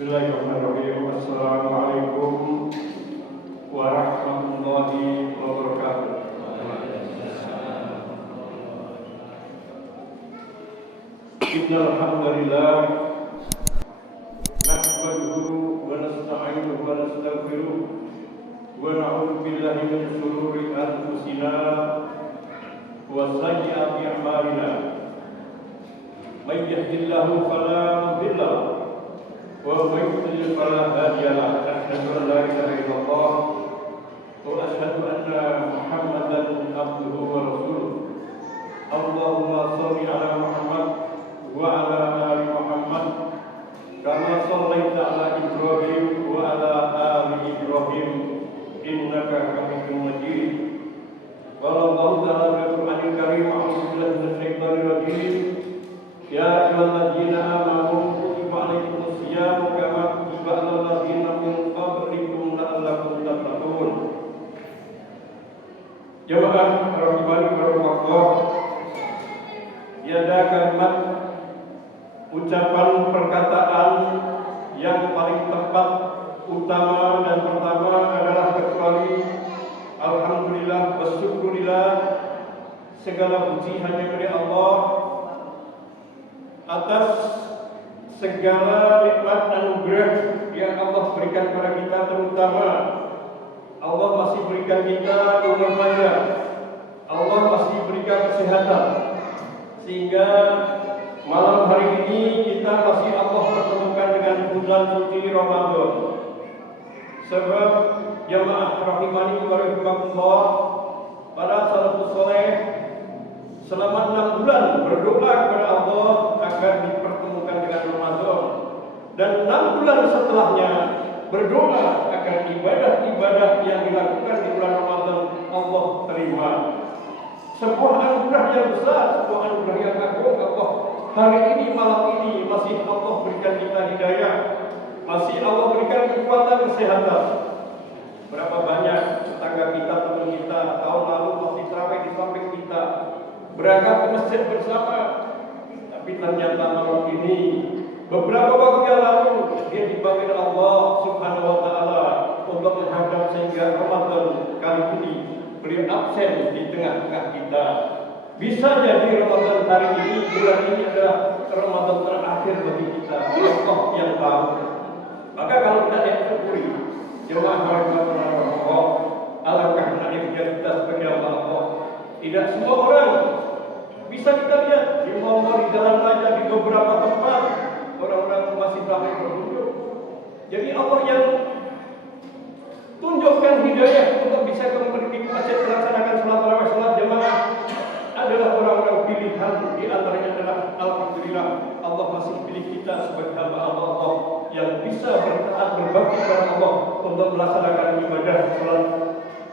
Bismillahirrahmanirrahim. Assalamualaikum warahmatullahi wabarakatuh. Innal hamdalillah nahmaduhu wa nasta'inuhu wa nastaghfiruh wa na'udzu billahi min shururi anfusina wa sayyi'ati a'malina. May yahdihillahu fala mudilla lahu wa may yudlil fala hadiya lahu. Asyhadu an la ilaha illallah wa asyhadu anna Muhammadan abduhu wa rasuluh. Allahumma shalli ala Muhammad wa ala ali Muhammad kama shallaita ala Ibrahim wa ala ali Ibrahim innaka Hamidum Majid. Qala Allah ta'ala fil Qur'anil Karim, a'udzu billahi minasy syaithanir rajim. Ya ayyuhalladzina amanu kutiba alaikumus siyam kama kutiba alal ladzina min qablikum la'allakum tattaqun. Jamaah rahimani warahmatullah. Tiada kalimat ucapan perkataan yang paling tepat, utama dan pertama adalah kecuali alhamdulillah wa syukurillah. Segala puji hanya milik Allah atas segala nikmat anugerah yang Allah berikan kepada kita, terutama Allah masih berikan kita umur panjang, Allah masih berikan kesehatan, sehingga malam hari ini kita masih Allah pertemukan dengan bulan suci Ramadan. Sebab jamaah rahimani wa rahimakumullah, para salafus saleh selama 6 bulan berdoa kepada Allah agar dipertemukan dengan Ramadan, dan 6 bulan setelahnya berdoa agar ibadah-ibadah yang dilakukan di bulan Ramadan Allah terima. Sebuah anugerah yang besar, sebuah anugerah yang agung. Allah hari ini, malam ini masih Allah berikan kita hidayah, masih Allah berikan kekuatan kesehatan. Berapa banyak tetangga kita, teman kita tahun lalu masih tarawih di samping kita, berangkat ke masjid bersama, tapi ternyata malam ini beberapa waktu yang lalu dia dipanggil Allah Subhanahu wa taala untuk menghadap, sehingga Ramadan kali ini beliau absen di tengah-tengah kita. Bisa jadi Ramadan hari ini, bulan ini adalah Ramadan terakhir bagi kita. Allah yang tahu. Maka kalau kita lihat syukuri, jemaah Allah, alangkah naiknya kita sebagai Allah. Tidak semua orang bisa kita lihat di mall-mall, di jalan raya, di beberapa tempat orang-orang masih ramai berkunjung. Jadi Allah yang tunjukkan hidayah untuk bisa kembali ke masjid melaksanakan salat tarawih, salat jamaah adalah orang-orang pilihan. Di antaranya adalah alhamdulillah Allah masih pilih kita sebagai hamba Allah yang bisa bertaat berbakti kepada Allah untuk melaksanakan ibadah salat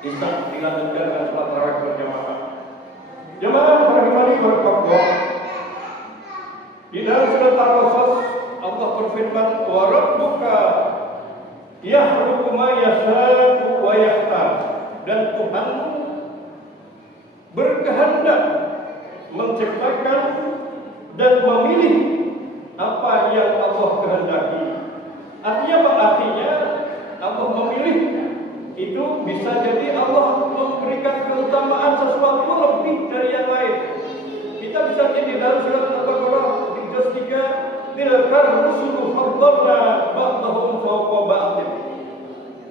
isya dilanjutkan dengan salat tarawih berjamaah. Jamaah rahimani warahmatullah. Di dalam surat Al-Qasas Allah berfirman, wa rabbuka yakhluqu ma yasha'u wa yakhtar, dan Tuhanmu berkehendak menciptakan dan memilih apa yang Allah kehendaki. Artinya apa? Artinya Allah memilih itu bisa jadi Allah memberikan keutamaan sesuatu lebih dari yang lain. Kita bisa lihat di dalam surat Al-Baqarah di juz 3, tilkar rusulu faddalna ba'dahum fawqa ba'din.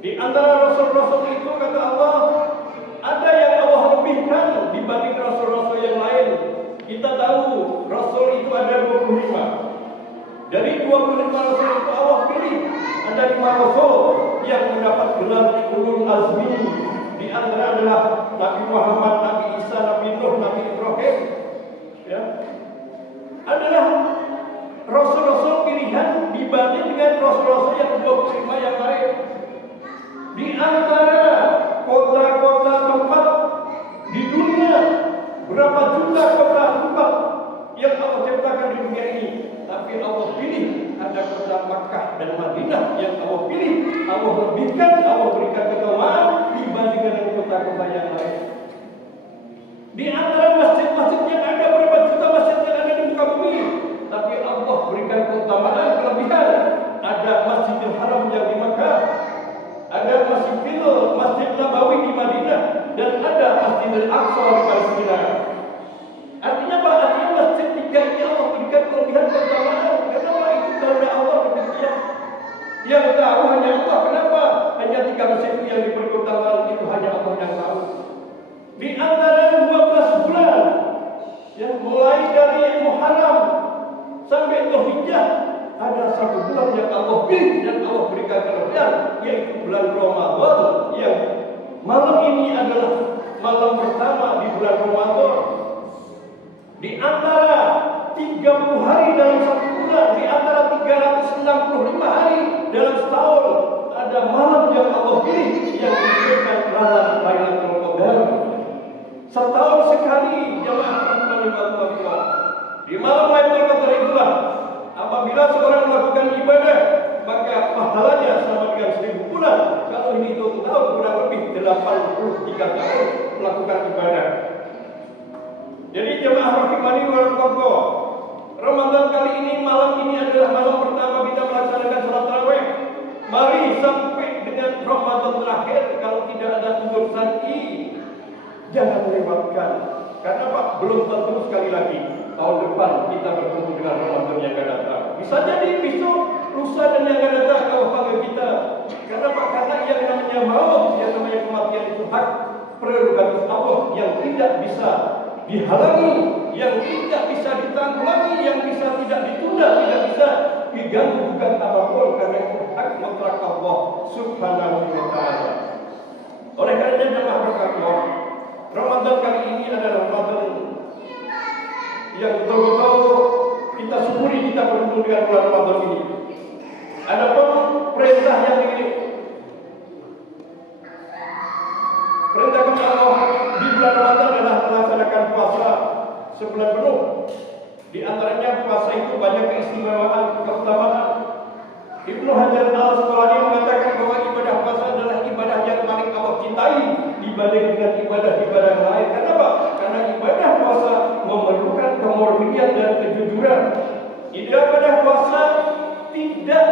Di antara rasul-rasul itu kata Allah, ada yang Allah lebihkan dibanding rasul-rasul yang lain. Kita tahu rasul itu ada 25. Dari 25 rasul itu Allah pilih ada 5 rasul yang mendapat gelar ulul azmi. Di antara adalah Nabi Muhammad, Nabi Isa, Nabi Nuh, Nabi Ibrahim. Ya, adalah rasul-rasul pilihan dibanding dengan rasul-rasul yang 25 yang lain. Di antara kota-kota tempat di dunia, berapa juta kota tempat yang Allah ciptakan di dunia ini, tapi Allah pilih ada kota Makkah dan Madinah yang Allah pilih, Allah lebihkan, Allah berikan keutamaan dibandingkan dengan kota-kota yang lain. Di antara masjid-masjid yang ada, berapa juta masjid yang ada di muka bumi, tapi Allah berikan keutamaan kelebihan. Ada masjid Yang tahu hanya Allah. Kenapa? Hanya 3 masjid yang diperkutakan itu hanya Allah yang tahu. Di antara 12 bulan yang mulai dari Muharram sampai Dzulhijjah, ada 1 bulan yang Allah pilih dan Allah berikan kelebihan, yaitu bulan Ramadan, yang malam ini adalah malam pertama di bulan Ramadan. Di antara 30 hari dalam 1 bulan, di antara 365 hari dalam setahun, ada malam yang Allah pilih yang disebutkan Lailatul Qadar. Setahun sekali jemaah rahimahullah. Di malam Lailatul Qadar itulah apabila seorang melakukan ibadah, maka pahalanya sama dengan 1000 bulan. Kalau ini 1 tahun, kurang lebih 83 tahun melakukan ibadah. Jadi jemaah rahimani warahmatullah, Ramadan kali ini, malam ini adalah malam pertama kita melaksanakan salat tarawih. Mari sampai dengan Ramadan terakhir, kalau tidak ada udzur syar'i, jangan lewatkan. Karena Pak, belum tentu sekali lagi tahun depan kita bertemu dengan Ramadan yang akan datang. Bisa jadi besok, lusa dan yang akan datang kalau panggil kita. Karena Pak, karena yang namanya maut, yang namanya kematian itu hak prerogatif Allah yang tidak bisa dihalangi, yang tidak bisa ditanggulangi, yang bisa tidak ditunda, tidak bisa diganggu gugat apapun, karena itu hak mutlak Allah Subhanahu wa taala. Oleh karena jemaah berkata, Ramadan kali ini adalah Ramadan yang betul-betul kita syukuri kita bertemu dengan bulan Ramadan ini. Adapun perintah yang perintah Allah di bulan Ramadan adalah melaksanakan puasa sebulan penuh. Di antaranya puasa itu banyak keistimewaan, keutamaan. Ibnu Hajar al-Asqalani mengatakan bahwa ibadah puasa adalah ibadah yang paling Allah cintai dibanding dengan ibadah-ibadah lain. Kenapa? Karena ibadah puasa memerlukan kemurnian dan kejujuran. Ibadah puasa tidak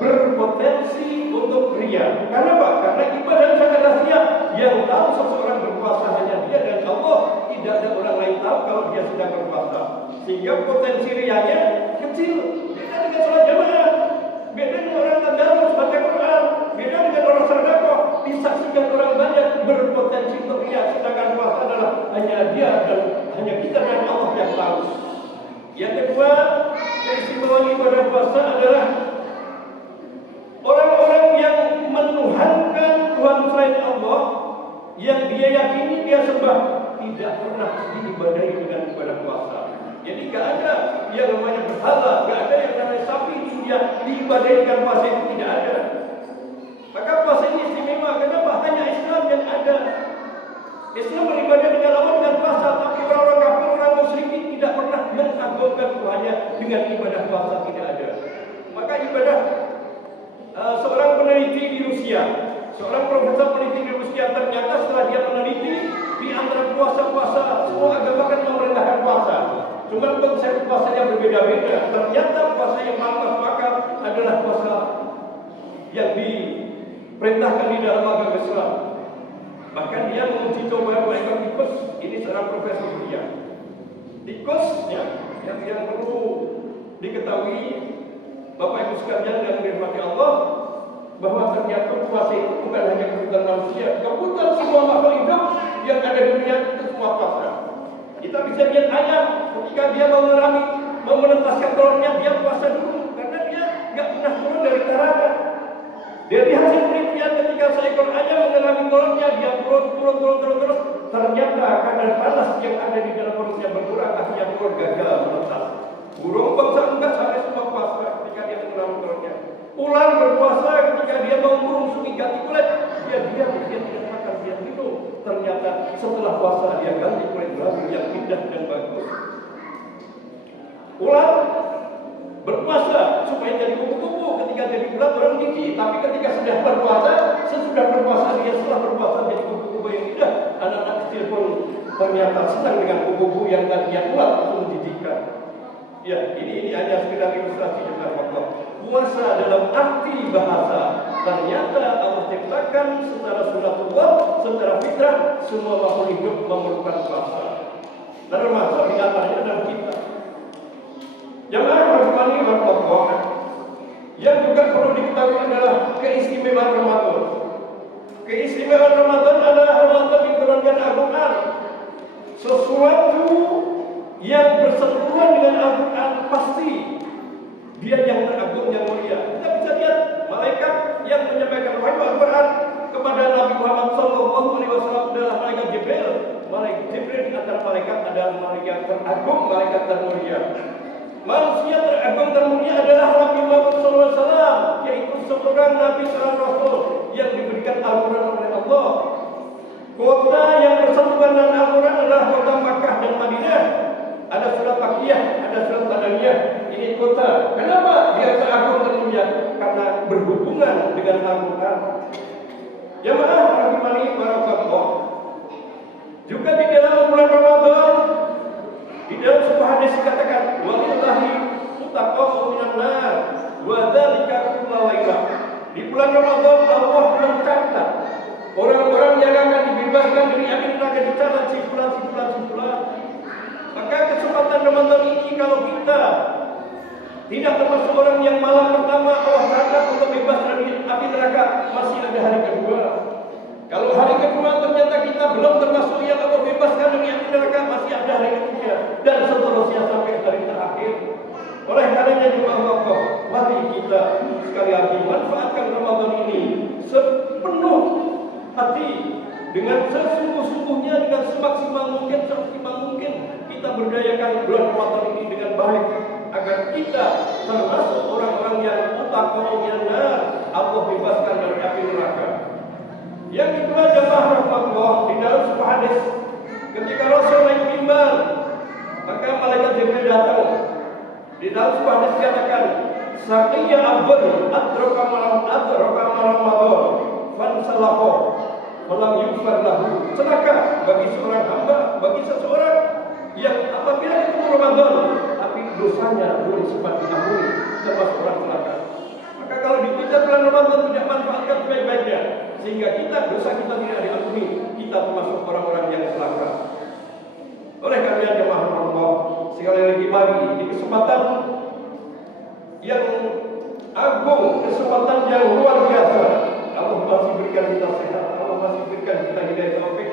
berpotensi untuk riya. Kenapa? Karena ibadah sangat rahasia. Yang tahu seseorang berpuasa hanya dia dan Allah. Tidak ada orang lain tahu kalau dia sedang berpuasa. Sehingga potensi riyanya kecil. Beda dengan sholat jamaah, beda dengan orang tadarus baca Quran, beda dengan orang sedekah disaksikan orang banyak, berpotensi untuk riya. Sedangkan puasa adalah hanya dia dan hanya kita dan Allah yang tahu. Yang kedua, keistimewaan ibadah puasa adalah orang-orang yang menuhankan Tuhan selain Allah, yang dia yakini, dia sembah, tidak pernah diibadahi dengan ibadah puasa. Jadi gak ada yang namanya berhala, gak ada yang namanya sapi di dunia diibadahi dengan puasa, itu tidak ada. Maka puasa ini istimewa. Kenapa? Hanya Islam yang ada. Islam beribadah dengan Allah dengan puasa, tapi orang-orang kafir, orang musyrikin tidak pernah mengagungkan Tuhannya dengan ibadah puasa, tidak ada. Maka ibadah seorang peneliti di Rusia, seorang profesor peneliti di Rusia, ternyata setelah dia meneliti di antara puasa-puasa, semua agama kan memerintahkan puasa. Cuma konsep puasanya berbeda-beda. Ternyata puasa yang paling masuk akal adalah puasa yang diperintahkan di dalam agama Islam. Bahkan dia menguji coba ekor tikus. Ini seorang profesor dia. Tikusnya yang perlu diketahui Bapak Ibu sekalian yang dirahmati Allah, bahwa ternyata puasa itu bukan hanya kebutuhan manusia, kebutuhan semua makhluk hidup yang ada di dunia itu semua puasa. Kita bisa lihat ayam ketika dia mau menetaskan telurnya, dia puasa dulu karena dia nggak pernah turun dari karanga. Dari hasil penelitian ketika seekor ayam mengalami telurnya, dia turun. Ternyata kadar panas yang ada di dalam perutnya berkurang, akhirnya telur gagal menetas. Burung bangsa enggak sampai semua puasa ketika dia mengalami telurnya. Ular berpuasa ketika dia mau merungsung ganti kulit, dia tidak makan, dia minum. Ternyata setelah puasa dia ganti kulit baru yang indah dan bagus. Ular berpuasa supaya jadi kupu-kupu, ketika jadi ular orang gigi, tapi ketika sudah berpuasa, sesudah berpuasa dia setelah berpuasa jadi kupu-kupu yang indah. Anak-anak kecil pun ternyata senang dengan kupu-kupu yang tadinya ular itu menjijikkan. Ya, ini hanya sekedar ilustrasi dengan Allah. Puasa dalam arti bahasa, ternyata Allah ciptakan secara sunatullah, secara fitrah, semua makhluk hidup memerlukan puasa. Termasuk di antaranya adalah kita. Jemaah rahimani wa rahmatullah, yang juga perlu diketahui baru adalah keistimewaan Ramadan. Keistimewaan Ramadan adalah Ramadan diturunkan Al-Quran. Sesuatu yang bersentuhan dengan Al-Quran pasti dia yang teragung, yang mulia. Kita bisa lihat malaikat yang menyampaikan wahyu Al-Quran kepada Nabi Muhammad SAW adalah malaikat Jibril. Malaikat Jibril di antara malaikat adalah malaikat teragung, malaikat termulia. Manusia teragung dan mulia adalah Nabi Muhammad SAW, yaitu seorang Nabi seorang Rasul yang diberikan Al-Quran oleh Allah. Kota yang bersambungan dengan Al-Quran adalah kota Makkah dan Madinah. Ada surat Makkiyah, ada surat Madaniyah. Ini kota. Kenapa dia teragung dan mulia? Karena berhubungan dengan Al-Quran. Jemaah rahimani barakallah. Juga di dalam bulan Ramadan, di dalam sebuah hadis dikatakan, walillahi mutaqawwu minan nar wa dzalika kullu lailah. Di bulan Ramadan Allah mencatat orang-orang yang akan dibebaskan dari api neraka di sana simpulan. Maka kesempatan Ramadan ini kalau kita tidak termasuk orang yang malam pertama Allah catat untuk bebas dari api neraka, masih ada hari kedua. Kalau hari kedua ternyata kita belum termasuk yang Allah bebaskan dari api neraka, masih ada hari ketiga dan seterusnya sampai hari terakhir. Oleh karenanya jemaah Allah, mari kita sekali lagi manfaatkan Ramadan ini sepenuh hati, dengan sesungguh-sungguhnya, dengan semaksimal mungkin kita berdayakan bulan Ramadan ini dengan baik agar kita termasuk orang-orang yang mutaqawwin nar, Allah bebaskan dari api neraka. Yang kedua jemaah rahmatullah, di dalam sebuah hadis ketika Rasul naik mimbar, maka malaikat Jibril datang. Di dalam sebuah hadis dikatakan, saqiya abdun adraka Ramadan fansalahu falam yughfar lahu. Celaka bagi seorang hamba, bagi seseorang yang apabila ketemu Ramadan tapi dosanya belum sempat diampuni, termasuk orang celaka. Maka kalau kita bulan Ramadan tidak manfaatkan sebaik-baiknya, sehingga dosa kita tidak diampuni, kita termasuk orang-orang yang celaka. Oleh karena jemaah Allah, sekali lagi mari di kesempatan yang agung, kesempatan yang luar biasa, Allah masih berikan kita sehat, Allah masih berikan kita hidayah taufik.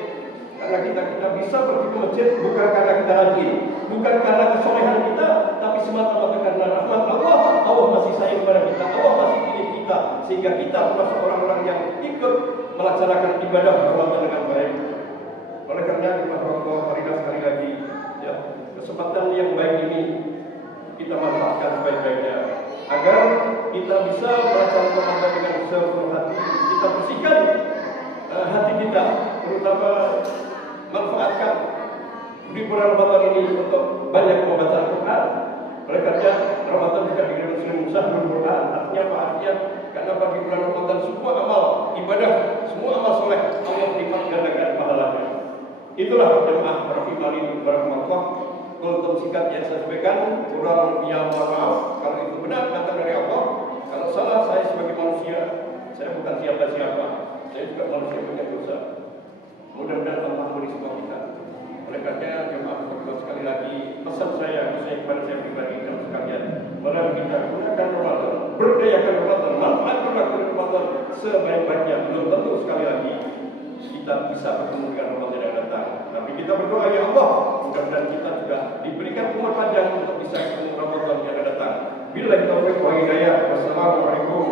Karena kita bisa pergi ke masjid bukan karena kita rajin, bukan karena kesolehan kita, tapi semata-mata karena rahmat Allah. Allah masih sayang kepada kita, Allah masih pilih kita, sehingga kita termasuk orang-orang yang ikut melaksanakan ibadah Ramadan dengan baik. Oleh karena itu, marilah sekali lagi, ya, kesempatan yang baik ini kita manfaatkan sebaik-baiknya, agar kita bisa melaksanakan Ramadan dengan sepenuh hati. Kita bersihkan hati kita, terutama manfaatkan di bulan Ramadan ini untuk banyak membaca Al-Quran. Oleh karena Ramadan juga dikatakan syahrul Quran. Artinya apa? Artinya karena bagi bulan Ramadan semua amal ibadah, semua amal soleh Allah lipat gandakan pahalanya. Itulah jemaah rahimani barakallah. Untuk singkat yang saya sampaikan, kurang lebihnya mohon maaf. Kalau itu benar datang dari Allah, kalau salah saya sebagai manusia, saya bukan siapa-siapa. Saya juga manusia punya dosa. Mudah-mudahan Allah memberi semua kita. Oleh karena jemaah barakallah, sekali lagi pesan saya kepada saya pribadi dan sekalian, mari kita gunakan Ramadan, berdayakan Ramadan, manfaatkan Ramadan sebaik-baiknya. Belum tentu sekali lagi kita bisa bertemu dengan Ramadan yang datang. Tapi kita berdoa, ya Allah, mudah-mudahan kita juga diberikan umur panjang untuk bisa bertemu Ramadan yang datang. Billahi taufiq wa hidayah. Wassalamualaikum